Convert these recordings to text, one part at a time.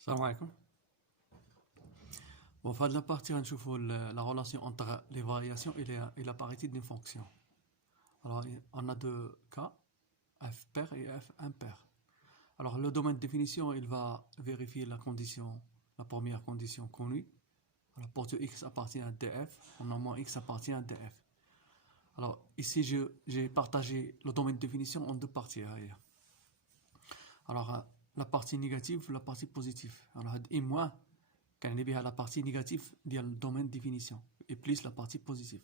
السلام عليكم. Bon, في هذه la partie غنشوفوا la relation entre les variations et la parité d'une fonction. Alors, on a deux cas, f pair et f impair. Alors, le domaine de définition, il va vérifier la condition, la première condition connue. Alors, pour que x appartient à df, on a moins x appartient à df. Alors, ici, j'ai partagé le domaine de définition en deux parties. Alors, la partie négative, la partie positive. Alors, et moins, quand on a la partie négative, il y a le domaine de définition, et plus la partie positive.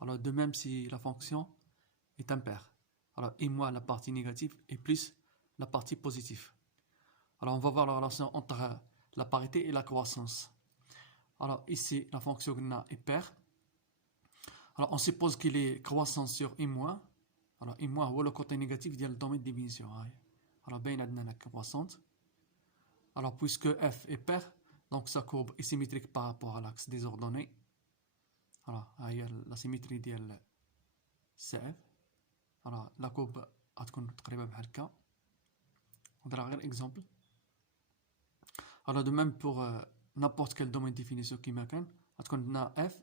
Alors, de même si la fonction est impaire. Alors, et moins la partie négative, et plus la partie positive. Alors, on va voir la relation entre la parité et la croissance. Alors, ici, la fonction est paire. Alors, on suppose qu'il est croissant sur i moins. Alors, i moins, ou le côté négatif, il y a le domaine de définition. Alors, bien, on a la croissante. Alors, puisque f est paire, donc sa courbe est symétrique par rapport à l'axe des ordonnées. Alors, il y a la symétrie de CF. Alors, la courbe غتكون تقريبا بحال هكا. On va un exemple. Alors, de même pour n'importe quel domaine de définition qui m'accorde, غتكون f,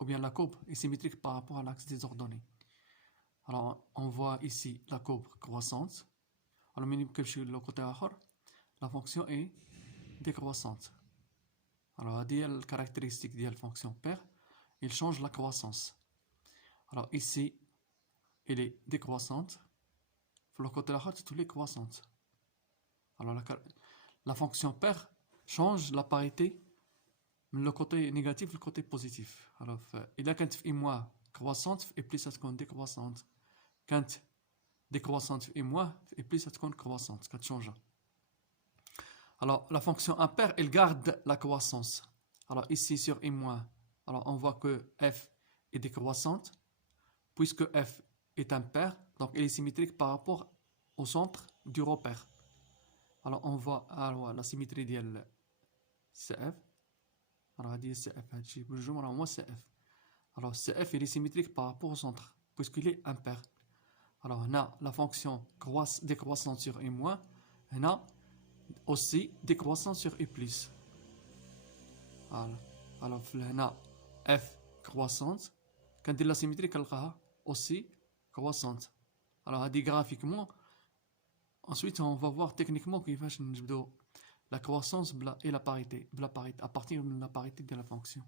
ou bien la courbe est symétrique par rapport à l'axe des ordonnées. Alors, on voit ici la courbe croissante. Alors, même que je le côté آخر, la fonction est décroissante. Alors, à dire la caractéristique de la fonction paire, il change la croissance. Alors, ici, elle est décroissante. Le côté là, c'est tout les croissante. Alors, la fonction paire change la parité, le côté négatif, le côté positif. Alors, il y a quand il moins croissante, et plus ça se compte décroissante. Quand décroissante et moins, et plus ça se compte croissante. Ça change. Alors, la fonction impaire, elle garde la croissance. Alors, ici, sur i moins, alors on voit que f est décroissante, puisque f est impaire, donc elle est symétrique par rapport au centre du repère. Alors, on voit alors, la symétrie de CF. Alors, on dit CF, alors moi CF. Alors, CF, il est symétrique par rapport au centre, puisqu'il est impaire. Alors, on a la fonction décroissante sur i moins, on a aussi décroissant sur i plus. Voilà. Alors, on a f croissante. Quand il la symétrie, elle sera aussi croissante. Alors, graphiquement, ensuite, on va voir techniquement qu'il faut la croissance et la parité, à partir de la parité de la fonction.